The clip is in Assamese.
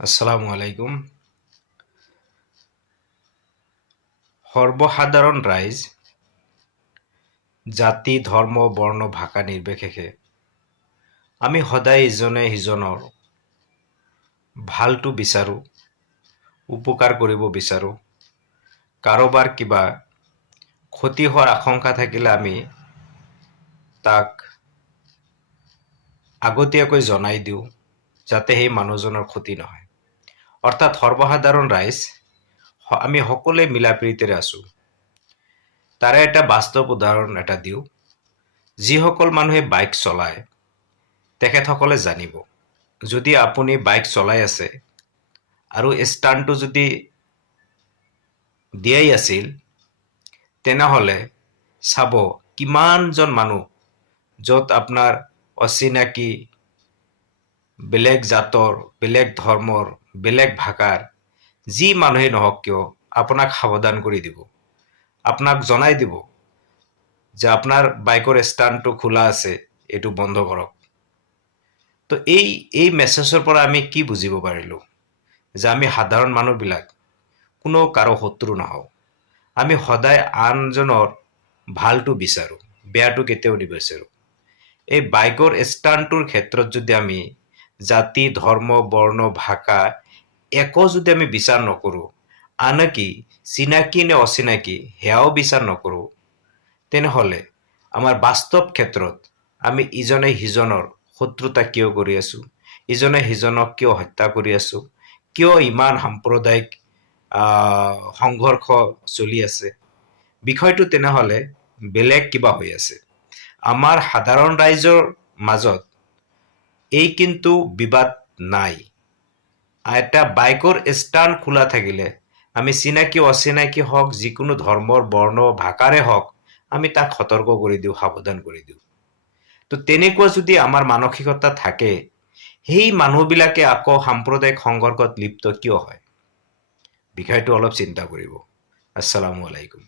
আসসালামু আলাইকুম। সৰ্বসাধাৰণ ৰাইজ জাতি ধৰ্ম বৰ্ণ ভাষা নিৰ্বিশেষে আমি সদায় ইজনে সিজনৰ ভালটো বিচাৰোঁ, উপকাৰ কৰিব বিচাৰোঁ। কাৰোবাৰ কিবা ক্ষতি হোৱাৰ আশংকা থাকিলে আমি তাক আগতীয়াকৈ জনাই দিওঁ যাতে সেই মানুহজনৰ ক্ষতি নহয়। অৰ্থাৎ সৰ্বসাধাৰণ ৰাইজ আমি সকলোৱে মিলাপ্ৰীতিৰে আছোঁ। তাৰে এটা বাস্তৱ উদাহৰণ এটা দিওঁ। যিসকল মানুহে বাইক চলায় তেখেতসকলে জানিব, যদি আপুনি বাইক চলাই আছে আৰু ষ্টাণ্টটো যদি দিয়াই আছিল, তেনেহ'লে চাব কিমানজন মানুহ য'ত আপোনাৰ অচিনাকি বেলেগ জাতৰ, বেলেগ ধৰ্মৰ, বেলেগ ভাষাৰ যি মানুহেই নহওক কিয় আপোনাক সাৱধান কৰি দিব, আপোনাক জনাই দিব যে আপোনাৰ বাইকৰ ষ্টাণ্ডটো খোলা আছে, এইটো বন্ধ কৰক। তো এই মেছেজৰ পৰা আমি কি বুজিব পাৰিলোঁ? যে আমি সাধাৰণ মানুহবিলাক কোনো কাৰো শত্ৰু নহওঁ। আমি সদায় আনজনৰ ভালটো বিচাৰোঁ, বেয়াটো কেতিয়াও নিবিচাৰোঁ। এই বাইকৰ ষ্টাণ্ডটোৰ ক্ষেত্ৰত যদি আমি জাতি ধৰ্ম বৰ্ণ ভাষা একো যদি আমি বিচাৰ নকৰোঁ, আনকি চিনাকি নে অচিনাকি সেয়াও বিচাৰ নকৰোঁ, তেনেহ'লে আমাৰ বাস্তৱ ক্ষেত্ৰত আমি ইজনে সিজনৰ শত্ৰুতা কিয় কৰি আছোঁ, ইজনে সিজনক কিয় হত্যা কৰি আছোঁ, কিয় ইমান সাম্প্ৰদায়িক সংঘৰ্ষ চলি আছে? বিষয়টো তেনেহ'লে বেলেগ কিবা হৈ আছে। আমাৰ সাধাৰণ ৰাইজৰ মাজত এই কিন্তু বিবাদ নাই। এটা বাইকৰ ষ্টাণ্ড খোলা থাকিলে আমি চিনাকি অচিনাকি হওক, যিকোনো ধৰ্মৰ বৰ্ণ ভাষাৰে হওক, আমি তাক সতৰ্ক কৰি দিওঁ, সাৱধান কৰি দিওঁ। তো তেনেকুৱা যদি আমাৰ মানসিকতা থাকে, সেই মানুহবিলাকে আকৌ সাম্প্ৰদায়িক সংঘৰ্ষত লিপ্ত কিয় হয়? বিষয়টো অলপ চিন্তা কৰিব। আসসালামু আলাইকুম।